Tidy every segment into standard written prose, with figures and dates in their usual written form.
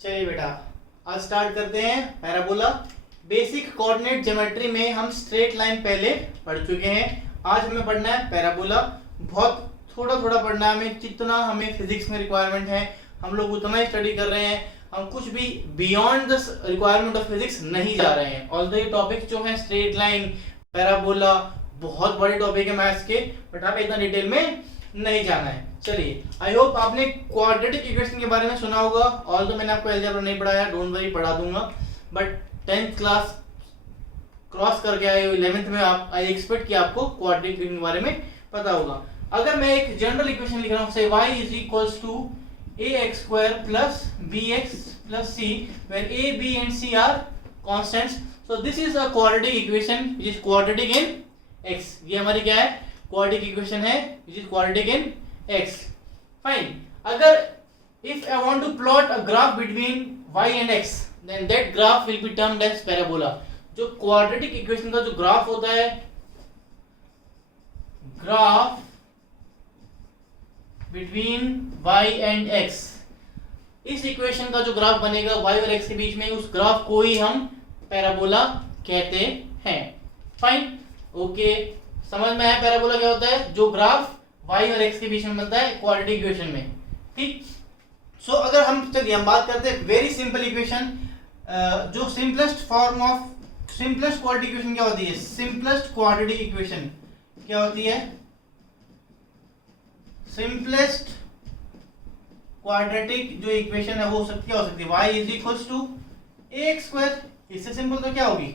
चलिए बेटा, आज स्टार्ट करते हैं पैराबोला। बेसिक कोऑर्डिनेट ज्योमेट्री में हम स्ट्रेट लाइन पहले पढ़ चुके हैं। आज हमें पढ़ना है पैराबोला। बहुत थोड़ा थोड़ा पढ़ना है हमें, जितना हमें फिजिक्स में रिक्वायरमेंट है हम लोग उतना ही स्टडी कर रहे हैं। हम कुछ भी beyond the requirement of physics नहीं जा रहे हैं। ऑल्दो ये टॉपिक जो है स्ट्रेट लाइन, पैराबोला, बहुत बड़े टॉपिक है मैथ्स के, बट हमें इतना डिटेल में नहीं जाना है। चलिए, आई होप आपने क्वाड्रेटिक इक्वेशन के बारे में सुना होगा। ऑल्दो मैंने आपको अलजेब्रा नहीं पढ़ाया, डोंट वरी, पढ़ा दूंगा, बट 10th क्लास क्रॉस करके आए हो, 11th में आप आई एक्सपेक्ट कि आपको क्वाड्रेटिक इक्वेशन के बारे में पता होगा। अगर मैं एक जनरल इक्वेशन लिख रहा हूं, से y is equals to ax square plus bx plus c, where a, b and c are constants, so this is a quadratic equation which is quadratic in x। ये हमारी क्या है? क्वाड्रेटिक इक्वेशन है which is quadratic in x। Fine. अगर if I want to plot a graph between y and x, then that graph will be termed as parabola। जो quadratic equation का जो graph होता है, graph between y and x, इस equation का जो graph बनेगा y और x के बीच में, उस ग्राफ को ही हम पैराबोला कहते हैं। फाइन, ओके, समझ में आया पैराबोला क्या होता है? जो ग्राफ y और x के बीच में बनता है क्वाड्रेटिक इक्वेशन में। ठीक, सो अगर हम बात करते हैं वेरी सिंपल इक्वेशन, जो simplest form of simplest quadratic equation क्या होती है? सिंपलेस्ट क्वाड्रेटिक इक्वेशन क्या होती है? सिंपलेस्ट क्वाड्रेटिक जो इक्वेशन है वो क्या हो सकती है? y is equals to ax square. इससे सिंपल तो क्या होगी,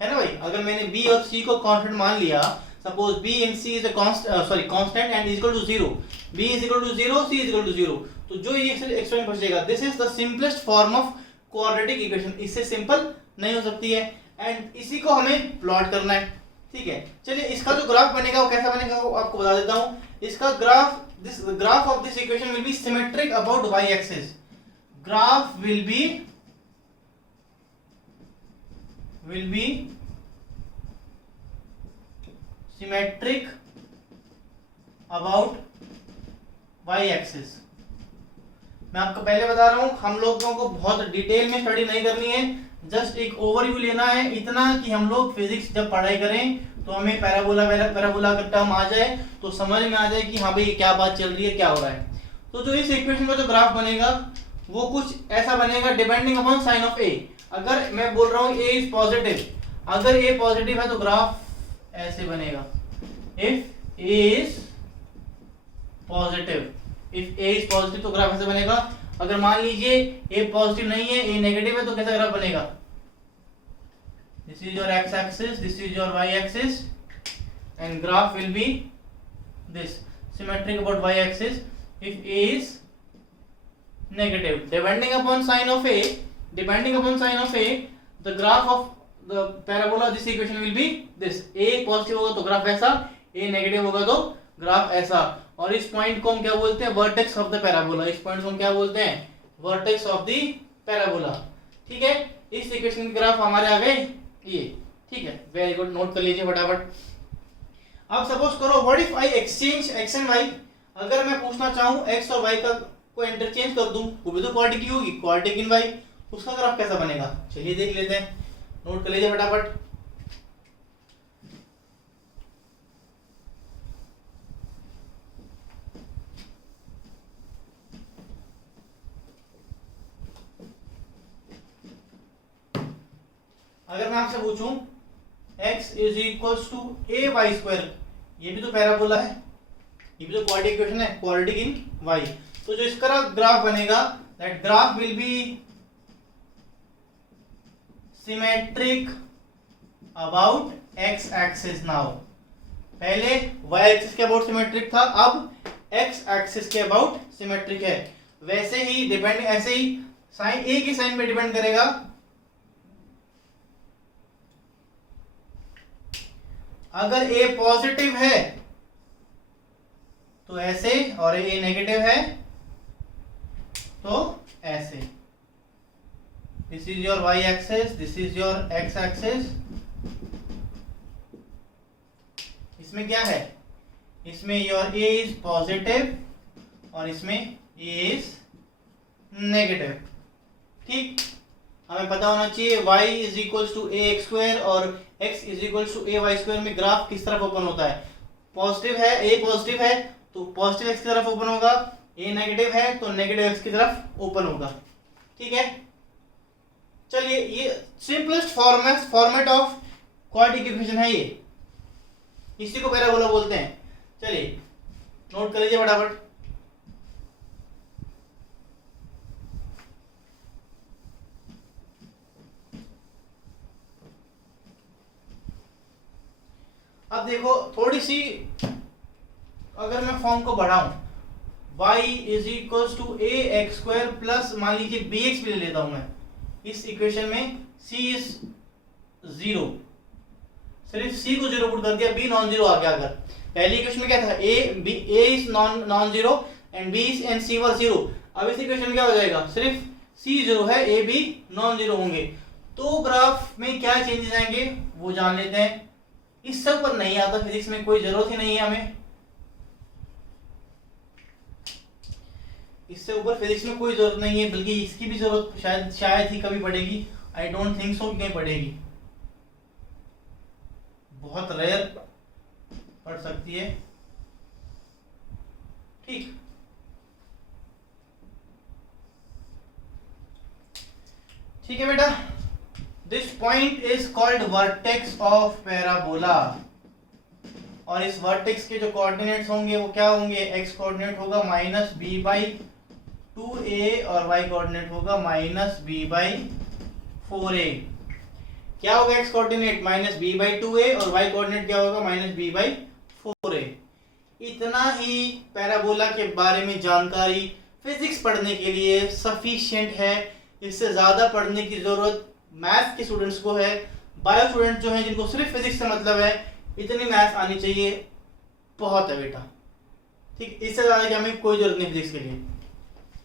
है ना भाई? अगर मैंने b और c को कांस्टेंट मान लिया, suppose b and c is a constant and is equal to 0, b is equal to 0, c is equal to 0, तो जो ये एक्सप्रेशन बचेगा, this is the simplest form of quadratic equation. इससे simple नहीं हो सकती है, एंड इसी को हमें प्लॉट करना है। ठीक है, चलिए इसका जो ग्राफ बनेगा वो कैसा बनेगा वो आपको बता देता हूं। इसका graph, this graph of this equation will be symmetric about y axis. Graph will be symmetric about y axis. मैं आपको पहले बता रहा हूं, हम लोगों को बहुत डिटेल में स्टडी नहीं करनी है, जस्ट एक ओवरव्यू लेना है, इतना कि हम लोग फिजिक्स जब पढ़ाई करें तो हमें पैराबोला का टर्म आ जाए तो समझ में आ जाए कि हाँ भाई क्या बात चल रही है, क्या हो रहा है। तो जो इस इक्वेशन का जो ग्राफ बनेगा वो कुछ ऐसा बनेगा, डिपेंडिंग अपॉन साइन ऑफ ए। अगर मैं बोल रहा हूँ a इज पॉजिटिव, अगर a पॉजिटिव है तो ग्राफ ऐसे बनेगा। If a is positive, if a is positive तो ग्राफ ऐसे बनेगा। अगर मान लीजिए a पॉजिटिव नहीं है, a नेगेटिव है, तो कैसा ग्राफ बनेगा? This is your x axis, this is your y axis, and graph will B this, symmetric about y axis if a is negative, depending upon sign of a, the graph of the parabola this equation will be this। a positive होगा तो graph ऐसा, a negative होगा तो graph ऐसा। और इस point को हम क्या बोलते हैं? Vertex of the parabola. इस पॉइंट को हम क्या बोलते हैं? Vertex of the parabola. ठीक है, इस इक्वेशन के ग्राफ हमारे आ गए ये। ठीक है, वेरी गुड, नोट कर लीजिए फटाफट। अब सपोज करो, what if I exchange x and y। अगर मैं पूछना चाहूं x और y का को इंटरचेंज कर दूं, वो भी तो क्वाड्रेटिक ही होगी, क्वाड्रेटिक इन y, उसका ग्राफ कैसा बनेगा? चलिए देख लेते हैं, नोट कर लीजिए फटाफट। अगर मैं आपसे पूछूं x is equals to a y square, ये भी तो पैराबोला है, ये भी तो क्वाड्रेटिक इक्वेशन है, क्वाड्रेटिक इन y। तो जो इसका ग्राफ बनेगा, that graph will be symmetric about x axis. Now पहले y एक्सिस के अबाउट सिमेट्रिक था, अब x एक्सिस के अबाउट सिमेट्रिक है। वैसे ही डिपेंड, ऐसे ही साइन a की साइन पे डिपेंड करेगा। अगर a पॉजिटिव है तो ऐसे, और a नेगेटिव है तो ऐसे। This is your y axis, this is your x axis. इसमें क्या है? इसमें योर a इज पॉजिटिव और इसमें a इज नेगेटिव। ठीक, हमें पता होना चाहिए y is equals to a x square और x is equals to a y square में ग्राफ किस तरफ ओपन होता है। पॉजिटिव है, a पॉजिटिव है तो पॉजिटिव x की तरफ ओपन होगा, a नेगेटिव है तो नेगेटिव x की तरफ ओपन होगा। ठीक है, चलिए ये simplest format of quadratic equation है, ये इसी को पैराबोला बोलते हैं। चलिए नोट कर लीजिए फटाफट। अब देखो थोड़ी सी, अगर मैं फॉर्म को बढ़ाऊं, y is equal to a x square plus मान लीजिए बी एक्स भी ले लेता हूं मैं इस इक्वेशन में, c इज 0, सिर्फ c को 0 पुट कर दिया, b नॉन जीरो आ गया। अगर पहली इक्वेशन में क्या था, a is non zero and b is and c वर 0, अब इस इक्वेशन में क्या हो जाएगा, सिर्फ c 0 है, a b नॉन जीरो होंगे, तो ग्राफ में क्या चेंजेस आएंगे वो जान लेते हैं। इससे ऊपर नहीं आता फिजिक्स में, कोई जरूरत ही नहीं है हमें, इससे ऊपर फिजिक्स में कोई जरूरत नहीं है, बल्कि इसकी भी जरूरत शायद ही कभी पड़ेगी। आई डोंट थिंक सो कि कहीं पड़ेगी, बहुत रेयर पड़ सकती है। ठीक, ठीक है बेटा, this point is called vertex of parabola, और इस वर्टेक्स के जो कोऑर्डिनेट्स होंगे वो क्या होंगे, x कोऑर्डिनेट होगा माइनस बी बाई 2a और y कोऑर्डिनेट होगा माइनस बी बाई 4a। क्या होगा x coordinate minus b by 2a और y कोऑर्डिनेट क्या होगा माइनस बी बाई 4a। इतना ही पैराबोला के बारे में जानकारी फिजिक्स पढ़ने के लिए सफिशिएंट है, इससे ज्यादा पढ़ने की जरूरत मैथ्स के स्टूडेंट्स को है। बायो स्टूडेंट जो हैं जिनको सिर्फ फिजिक्स से मतलब है, इतनी मैथ्स आनी चाहिए, बहुत है बेटा। ठीक, इससे ज्यादा की हमें कोई जरूरत नहीं फिजिक्स के लिए।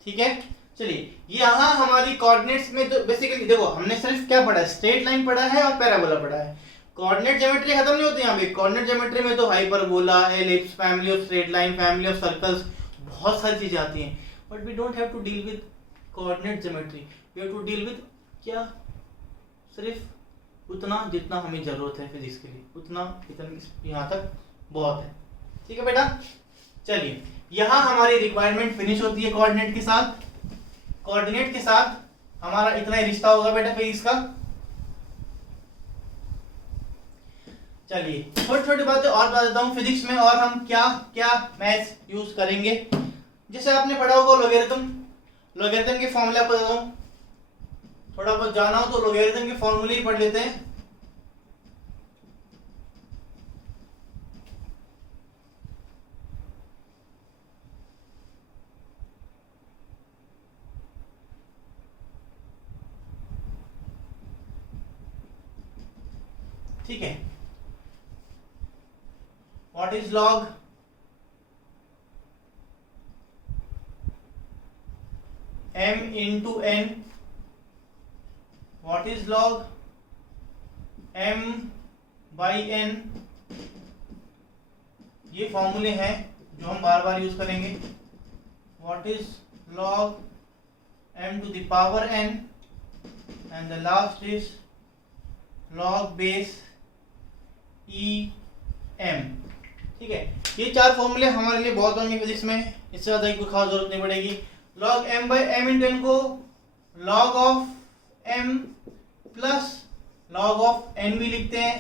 ठीक है, चलिए यहाँ हमारी कोऑर्डिनेट्स में तो बेसिकली देखो हमने सिर्फ क्या पढ़ा है, स्ट्रेट लाइन पढ़ा है और पैराबोला पढ़ा है। कोऑर्डिनेट ज्योमेट्री खत्म नहीं होती यहाँ पे। कोऑर्डिनेट ज्योमेट्री में तो hyperbola, ellipse, family of straight line, family of circles, बहुत सारी चीजें आती हैं, but we don't have to deal with coordinate geometry. We have to deal with क्या, सिर्फ उतना जितना हमें जरूरत है फिजिक्स के लिए, इतना यहाँ तक बहुत है। ठीक है बेटा, चलिए यहाँ हमारी रिक्वायरमेंट फिनिश होती है कोऑर्डिनेट के साथ। कोऑर्डिनेट के साथ हमारा इतना ही रिश्ता होगा बेटा फिजिक्स का। चलिए छोटी छोटी बातें और बता देता हूँ फिजिक्स में, और हम क्या क्या मैथ्स यूज करेंगे। जैसे आपने पढ़ा होगा लॉगरिथम, लॉगरिथम के फॉर्मूले आपको देता हूँ, थोड़ा बहुत जाना हो तो लॉगरिथम के फॉर्मूले ही पढ़ लेते हैं। ठीक है, what is log, m into n, what is log m by n, ये फॉर्मूले हैं जो हम बार बार यूज करेंगे। What is log m to the power n, and the last is log base e m। ठीक है, ये चार फॉर्मूले हमारे लिए बहुत होंगे फिजिक्स में, इससे ज्यादा कोई खास जरूरत नहीं पड़ेगी। log m by m into n को log of m plus log of n भी लिखते हैं,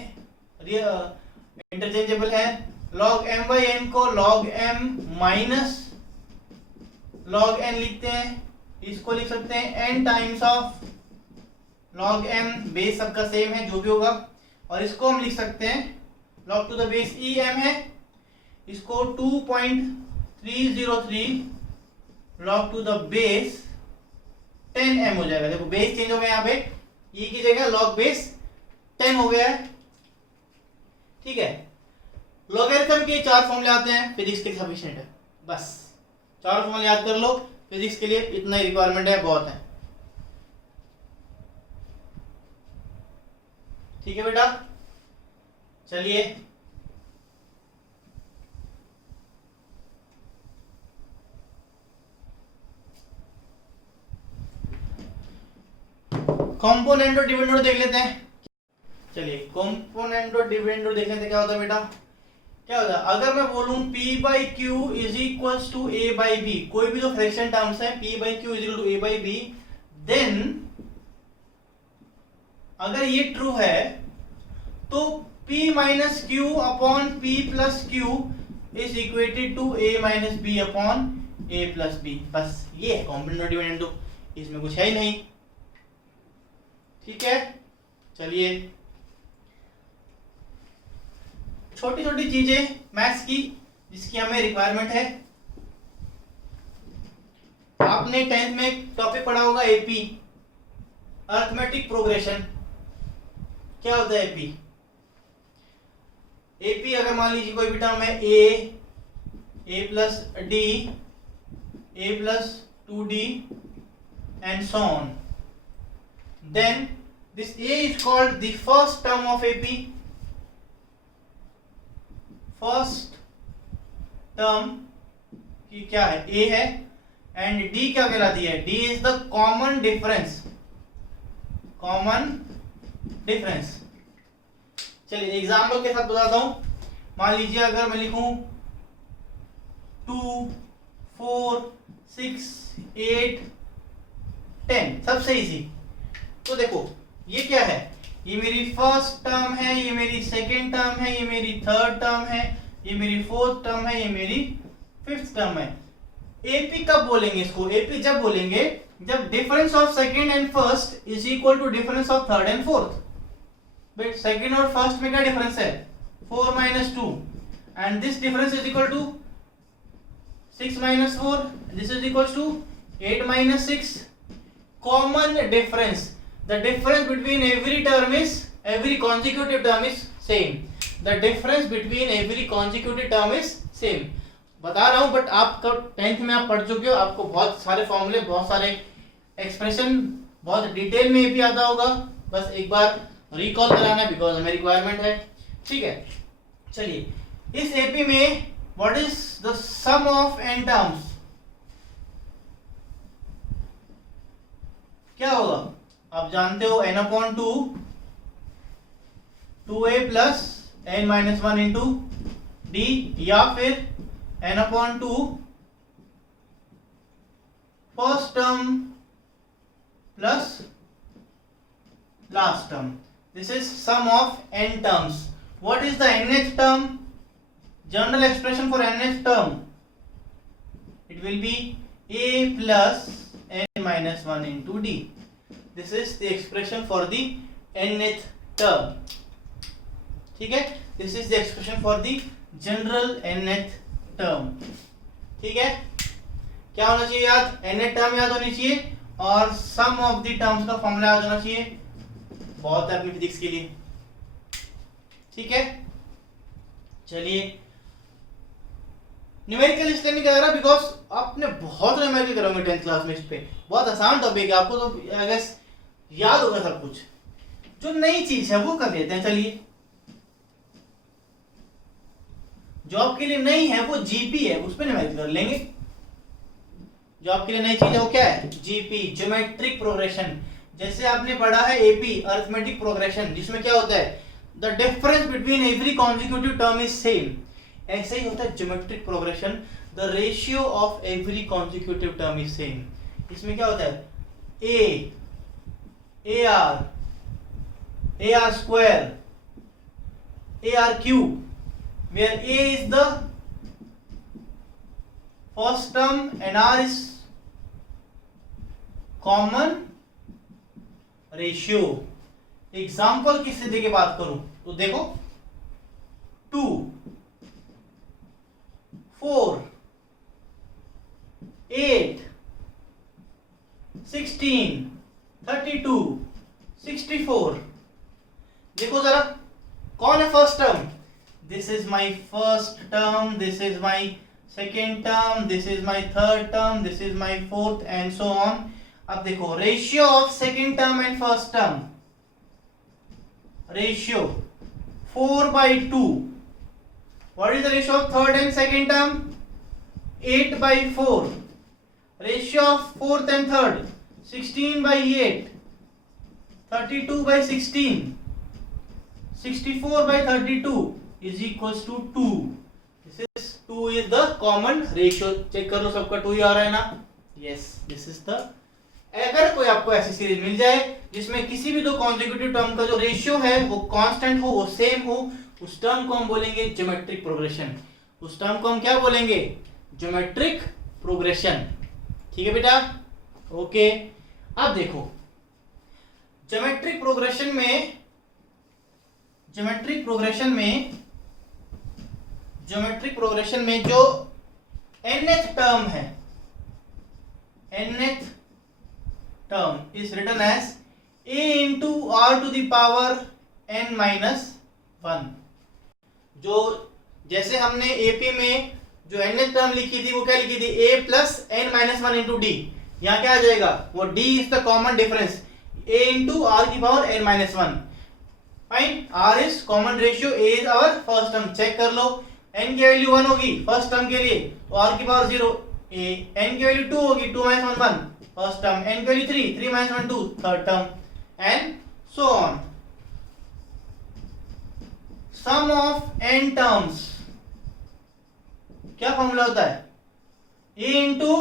इंटरचेंजेबल है। log m by n को log m minus log n लिखते हैं, इसको लिख सकते हैं n times of log m, base सबका सेम है जो भी होगा, और इसको हम लिख सकते हैं log to the base e m है, इसको 2.303 log to the base 10m हो जाएगा। देखो बेस चेंज हो गया, यहाँ पे e की जगह log बेस 10 हो गया है। ठीक है, लॉगरिथम के चार फॉर्मूले आते हैं, फिजिक्स के लिए सफिशिएंट है, बस चार फॉर्मूले याद कर लो, फिजिक्स के लिए इतना ही रिक्वायरमेंट है, बहुत है। ठीक है बेटा, चलिए कॉम्पोनेंट और डिविडेंड देख लेते हैं। चलिए कॉम्पोनेंट और डिविडेंड देख लेते हैं क्या होता है बेटा। क्या होता है अगर मैं बोलूं p by q is equals to a by b, कोई भी जो फ्रैक्शन टर्म्स है p by q is equal to a by b, then अगर ये ट्रू है तो p minus q upon p plus q is equated to a minus b upon a plus b. बस ये है कॉम्पोनेंट और dividend, इसमें कुछ है ही नहीं। ठीक है, चलिए छोटी छोटी चीजें मैथ्स की जिसकी हमें रिक्वायरमेंट है। आपने 10th में एक टॉपिक पढ़ा होगा एपी, अरिथमेटिक प्रोग्रेशन। क्या होता है एपी? एपी अगर मान लीजिए कोई भी टर्म है a plus d, a plus 2d and so on, then this a is called the first term of AP. First term की क्या है? a है, एंड d क्या कहलाती है? d is the common difference, common difference. चलिए example के साथ बताता हूं। मान लीजिए अगर मैं लिखूं 2 4 6 8 10, सबसे इजी। तो देखो ये क्या है, ये मेरी फर्स्ट टर्म है, ये मेरी सेकेंड टर्म है, ये मेरी थर्ड टर्म है, ये मेरी फोर्थ टर्म है, ये मेरी फिफ्थ टर्म है। एपी कब बोलेंगे इसको? एपी जब बोलेंगे जब difference of second and first is equal to difference of third and fourth. But second और फर्स्ट में क्या डिफरेंस है? 4 minus 2, and this difference is equal to 6 minus 4, this is equal to 8 minus 6। Common difference, the difference between every term is, every consecutive term is same, the difference between every consecutive term is same। बता रहा हूं but आप 10th में आप पढ़ चुके हो, आपको बहुत सारे फॉर्मूले, बहुत सारे एक्सप्रेशन बहुत डिटेल में भी आता होगा। बस एक बार रिकॉल कराना है बिकॉज हमें रिक्वायरमेंट है। ठीक है, चलिए इस एपी में what is the sum of n terms? क्या होगा? आप जानते हो n upon 2 2a plus n minus 1 into d, या फिर n upon 2 first term plus last term. This is sum of n terms. What is the nth term? General expression for nth term, it will be a plus n minus 1 into d. This is the expression for the nth term. ठीक है, this is the expression for the general nth term. ठीक है, क्या होना चाहिए याद? nth term याद होनी चाहिए और sum of the terms का फॉर्मूला याद होना चाहिए। बहुत है अपनी फिजिक्स के लिए। ठीक है, चलिए न्यूमेरिकल इसलिए नहीं करा रहा बिकॉज आपने बहुत न्यूमेरिकल करोगे 10th क्लास में। इस पे बहुत आसान टॉपिक है, आपको तो आई गेस याद होगा सब कुछ। जो नई चीज है वो कर लेते हैं। चलिए जो आपके लिए नई है वो जीपी है, उस पर न्यूमेरिकल कर लेंगे। जो आपके लिए नई चीज है वो क्या है? GP, geometric progression. जैसे आपने पढ़ा है एपी, अरिथमेटिक प्रोग्रेशन, जिसमें क्या होता है? The difference between every consecutive term is same. ऐसे ही होता है geometric progression, the ratio of every consecutive term is same. इसमें क्या होता है? AR square, AR cube, where A is the first term and R is common ratio। Example की स्थिति की बात करूं तो देखो 2 4 8 16 32 64। देखो जरा कौन है first term? This is my first term, this is my second term, this is my third term, this is my fourth and so on. अब देखो ratio of second term and first term, ratio 4/2। What is the ratio of third and second term? 8/4। Ratio of fourth and third 16/8। 32/16, 64/32 is equals to 2. This is 2 is the common ratio. Check कर लो सबका 2 ही आ रहा है ना? Yes, this is the. अगर कोई आपको ऐसी सीरीज मिल जाए जिसमें किसी भी दो कॉन्जिक्यूटिव टर्म का जो रेशियो है वो कांस्टेंट हो, वो सेम हो, उस टर्म को हम बोलेंगे ज्योमेट्रिक प्रोग्रेशन. उस टर्म को हम क्या बोलेंगे? Geometric progression. ठीक है बेटा? ओके. अब देखो ज्योमेट्रिक प्रोग्रेशन में जो nth टर्म है, nth term is written as a into r to the power n minus 1. जो जैसे हमने AP में जो nth टर्म लिखी थी वो क्या लिखी थी? a plus n minus 1 into d. यहाँ क्या आ जाएगा? वो d is the common difference, a into r की power n minus 1. Fine. r is common ratio, a is our first term. Check कर लो, n की वैल्यू 1 होगी फर्स्ट टर्म के लिए तो r की पावर 0, n की वैल्यू 2 होगी 2 minus 1 1 फर्स्ट टर्म, n की value 3 3 minus 1 2 third term, and so on. Sum of n terms क्या फॉर्मूला होता है? a into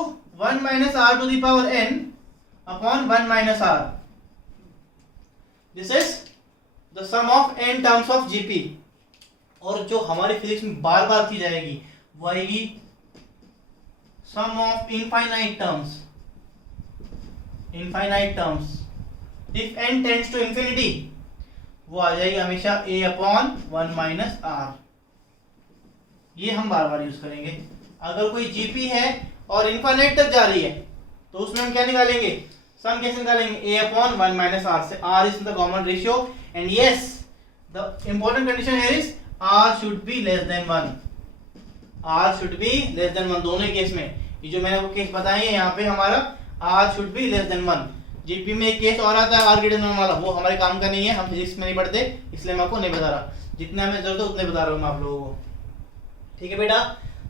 1 minus r to the power n upon 1 minus r. This is the sum of n terms of GP. और जो हमारी physics में बार बार की जाएगी वो आएगी sum of infinite terms. If n tends to infinity वो आ जाएगी हमेशा a अपॉन 1 माइनस r. ये हम बार बार यूज करेंगे. अगर कोई GP है और इनफाइनाइट तक जा रही है तो उसमें हम क्या निकालेंगे? सम कैसे निकालेंगे? a अपॉन 1 माइनस r से. r is the common ratio and yes the important condition here is r should be less than 1. r should be less than 1 दोनों केस में. ये जो मैंने आपको केस बताए हैं यहाँ पे हमारा r should be less than 1. GP में एक केस और आता है r greater than 1 वाला, वो हमारे काम का नहीं है, हम फिजिक्स में नहीं पढ़ते इसलिए मैं आपको नहीं बता रहा. जितने हमें जरूरत है उतने बता रहा हूँ मैं आप लोगों को. ठीक है बेटा?